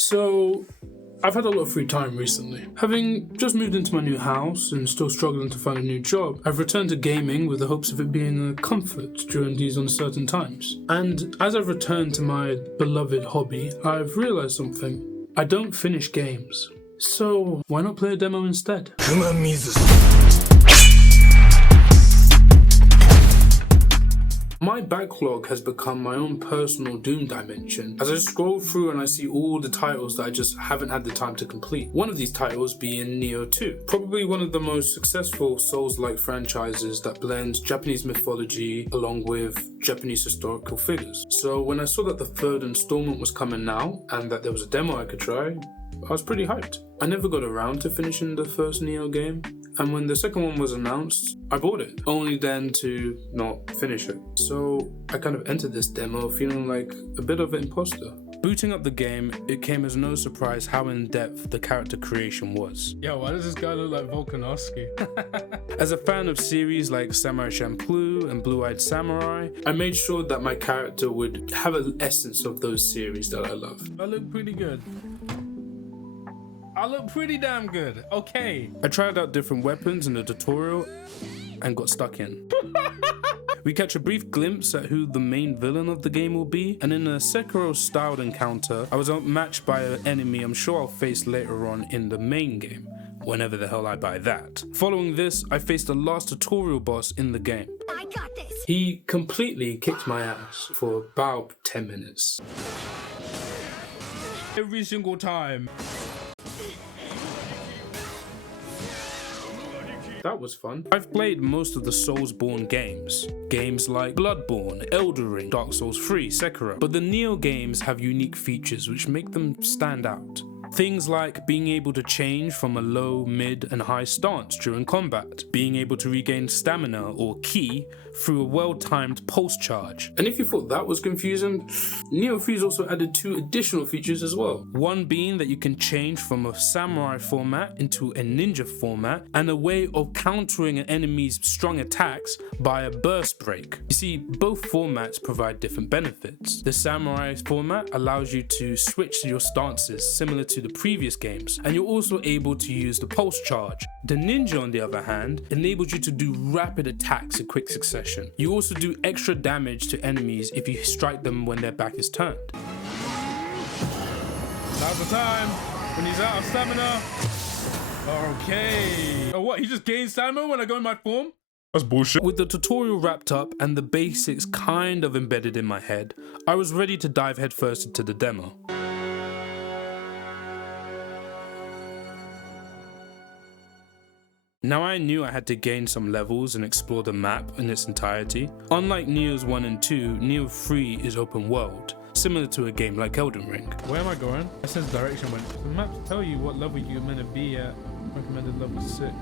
So, I've had a lot of free time recently. Having just moved into my new house and still struggling to find a new job, I've returned to gaming with the hopes of it being a comfort during these uncertain times. And as I've returned to my beloved hobby, I've realized something. I don't finish games. So, why not play a demo instead? My backlog has become my own personal doom dimension as I scroll through and I see all the titles that I just haven't had the time to complete. One of these titles being Nioh 2, probably one of the most successful Souls-like franchises that blends Japanese mythology along with Japanese historical figures. So when I saw that the third installment was coming now and that there was a demo I could try, I was pretty hyped. I never got around to finishing the first Nioh game, and when the second one was announced, I bought it, only then to not finish it. So I kind of entered this demo feeling like a bit of an imposter. Booting up the game, it came as no surprise how in-depth the character creation was. Yo, why does this guy look like Volkanovski? As a fan of series like Samurai Champloo and Blue-Eyed Samurai, I made sure that my character would have an essence of those series that I love. I look pretty good. I look pretty damn good, okay. I tried out different weapons in the tutorial and got stuck in. We catch a brief glimpse at who the main villain of the game will be, and in a Sekiro-styled encounter, I was outmatched by an enemy I'm sure I'll face later on in the main game, whenever the hell I buy that. Following this, I faced the last tutorial boss in the game. I got this. He completely kicked my ass for about 10 minutes. Every single time. That was fun. I've played most of the Souls-born games. Games like Bloodborne, Elden Ring, Dark Souls 3, Sekiro. But the Nioh games have unique features which make them stand out. Things like being able to change from a low, mid, and high stance during combat, being able to regain stamina or ki through a well-timed pulse charge. And if you thought that was confusing, Nioh 3's also added 2 additional features as well. One being that you can change from a samurai format into a ninja format, and a way of countering an enemy's strong attacks by a burst break. You see, both formats provide different benefits. The samurai format allows you to switch your stances similar to the previous games, and you're also able to use the pulse charge. The ninja, on the other hand, enables you to do rapid attacks in quick succession. You also do extra damage to enemies if you strike them when their back is turned. Now's the time when he's out of stamina. Okay. Oh, what? He just gains stamina when I go in my form? That's bullshit. With the tutorial wrapped up and the basics kind of embedded in my head, I was ready to dive headfirst into the demo. Now I knew I had to gain some levels and explore the map in its entirety. Unlike Nioh's 1 and 2, Nioh 3 is open world, similar to a game like Elden Ring. Where am I going? It says direction went. The maps tell you what level you're meant to be at. Recommended level 6.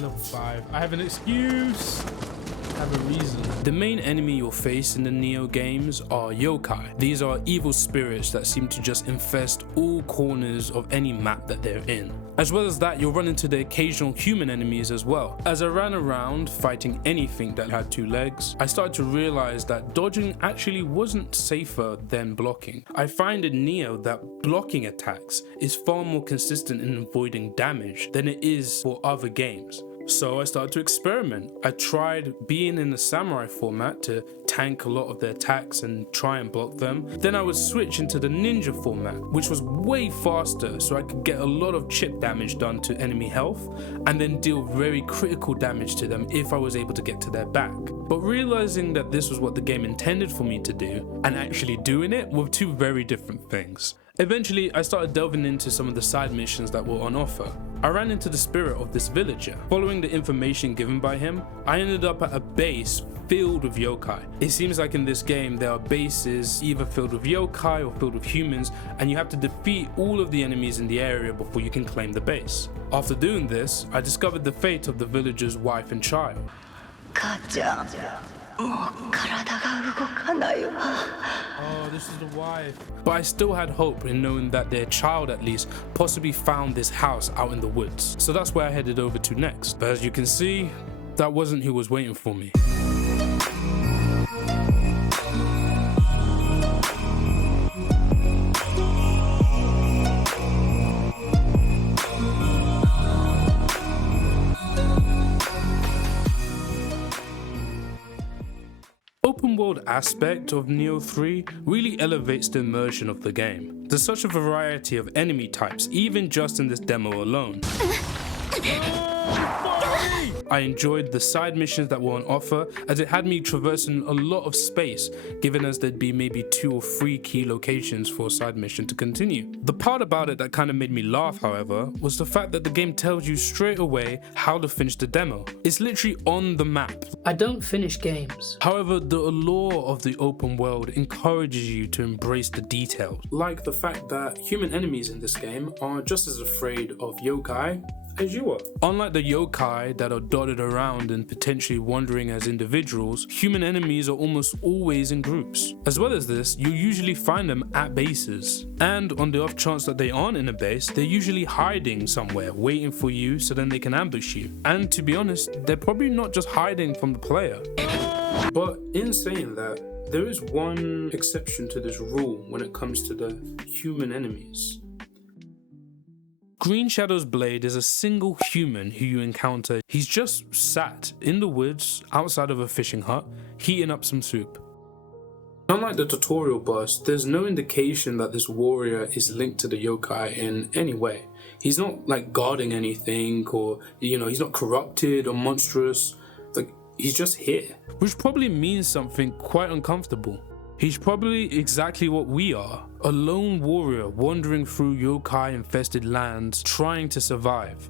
Level 5. I have an excuse. I have a reason. The main enemy you'll face in the Nioh games are yokai. These are evil spirits that seem to just infest all corners of any map that they're in. As well as that, you'll run into the occasional human enemies as well. As I ran around fighting anything that had 2 legs, I started to realize that dodging actually wasn't safer than blocking. I find in Nioh that blocking attacks is far more consistent in avoiding damage than it is for other games. So I started to experiment. I tried being in the samurai format to tank a lot of the attacks and try and block them. Then I would switch into the ninja format, which was way faster, so I could get a lot of chip damage done to enemy health and then deal very critical damage to them if I was able to get to their back. But realizing that this was what the game intended for me to do and actually doing it were 2 very different things. Eventually, I started delving into some of the side missions that were on offer. I ran into the spirit of this villager. Following the information given by him, I ended up at a base filled with yokai. It seems like in this game there are bases either filled with yokai or filled with humans, and you have to defeat all of the enemies in the area before you can claim the base. After doing this, I discovered the fate of the villager's wife and child. Oh, this is the wife. But I still had hope in knowing that their child at least possibly found this house out in the woods. So that's where I headed over to next. But as you can see, that wasn't who was waiting for me. world aspect of Nioh 3 really elevates the immersion of the game. There's such a variety of enemy types, even just in this demo alone. I enjoyed the side missions that were on offer, as it had me traversing a lot of space, given as there'd be maybe 2 or 3 key locations for a side mission to continue. The part about it that kind of made me laugh, however, was the fact that the game tells you straight away how to finish the demo. It's literally on the map. I don't finish games. However, the allure of the open world encourages you to embrace the details, like the fact that human enemies in this game are just as afraid of yokai as you are. Unlike the yokai that are dotted around and potentially wandering as individuals, human enemies are almost always in groups. As well as this, you usually find them at bases. And on the off chance that they aren't in a base, they're usually hiding somewhere, waiting for you so then they can ambush you. And to be honest, they're probably not just hiding from the player. But in saying that, there is one exception to this rule when it comes to the human enemies. Green Shadow's blade is a single human who you encounter. He's just sat in the woods outside of a fishing hut, heating up some soup. Unlike the tutorial boss, there's no indication that this warrior is linked to the yokai in any way. He's not like guarding anything, or he's not corrupted or monstrous. Like, he's just here. Which probably means something quite uncomfortable. He's probably exactly what we are, a lone warrior wandering through yokai-infested lands trying to survive.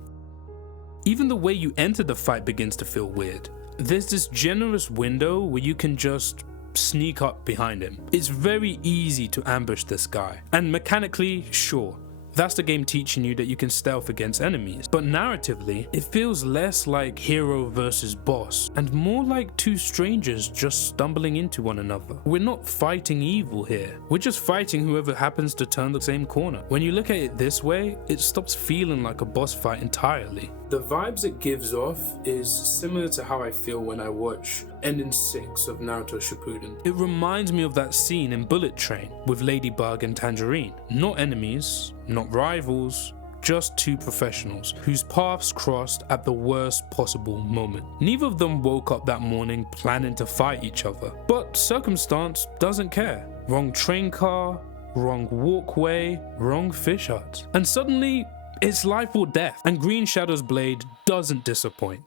Even the way you enter the fight begins to feel weird. There's this generous window where you can just sneak up behind him. It's very easy to ambush this guy, and mechanically, sure, that's the game teaching you that you can stealth against enemies. But narratively, it feels less like hero versus boss, and more like 2 strangers just stumbling into one another. We're not fighting evil here. We're just fighting whoever happens to turn the same corner. When you look at it this way, it stops feeling like a boss fight entirely. The vibes it gives off is similar to how I feel when I watch Ending 6 of Naruto Shippuden. It reminds me of that scene in Bullet Train with Ladybug and Tangerine. Not enemies, not rivals, just 2 professionals whose paths crossed at the worst possible moment. Neither of them woke up that morning planning to fight each other, but circumstance doesn't care. Wrong train car, wrong walkway, wrong fish hut. And suddenly, it's life or death, and Green Shadow's blade doesn't disappoint.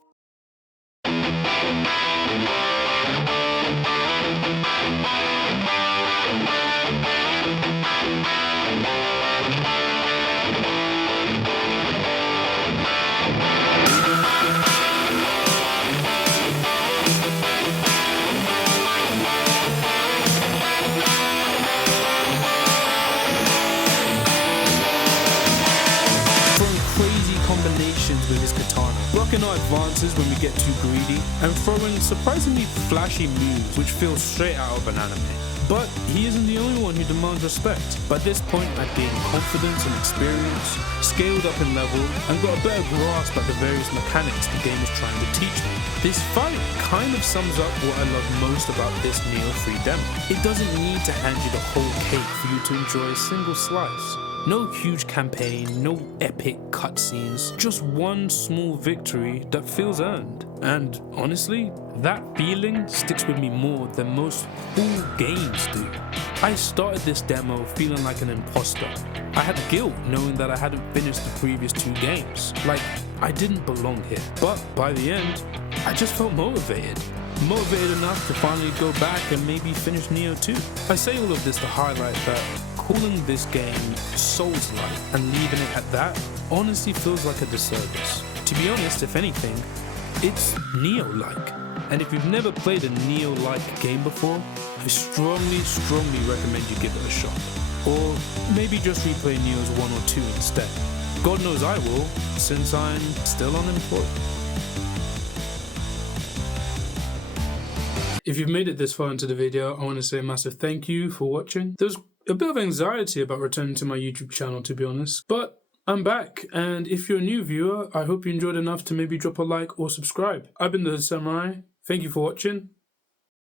With his katana, blocking our advances when we get too greedy, and throwing surprisingly flashy moves which feel straight out of an anime. But he isn't the only one who demands respect. By this point, I'd gained confidence and experience, scaled up in level, and got a better grasp at the various mechanics the game is trying to teach me. This fight kind of sums up what I love most about this Nioh 3 demo. It doesn't need to hand you the whole cake for you to enjoy a single slice. No huge campaign, no epic cutscenes, just one small victory that feels earned. And honestly, that feeling sticks with me more than most full games do. I started this demo feeling like an imposter. I had guilt knowing that I hadn't finished the previous 2 games, like I didn't belong here. But by the end, I just felt motivated enough to finally go back and maybe finish Nioh 2. I say all of this to highlight that calling this game Souls-like and leaving it at that honestly feels like a disservice. To be honest, if anything, it's Nioh-like. And if you've never played a Nioh-like game before, I strongly recommend you give it a shot. Or maybe just replay Nioh's 1 or 2 instead. God knows I will, since I'm still unemployed. If you've made it this far into the video, I want to say a massive thank you for watching. There's a bit of anxiety about returning to my YouTube channel, to be honest, but I'm back, and if you're a new viewer, I hope you enjoyed enough to maybe drop a like or subscribe. I've been the Hood Samurai. Thank you for watching,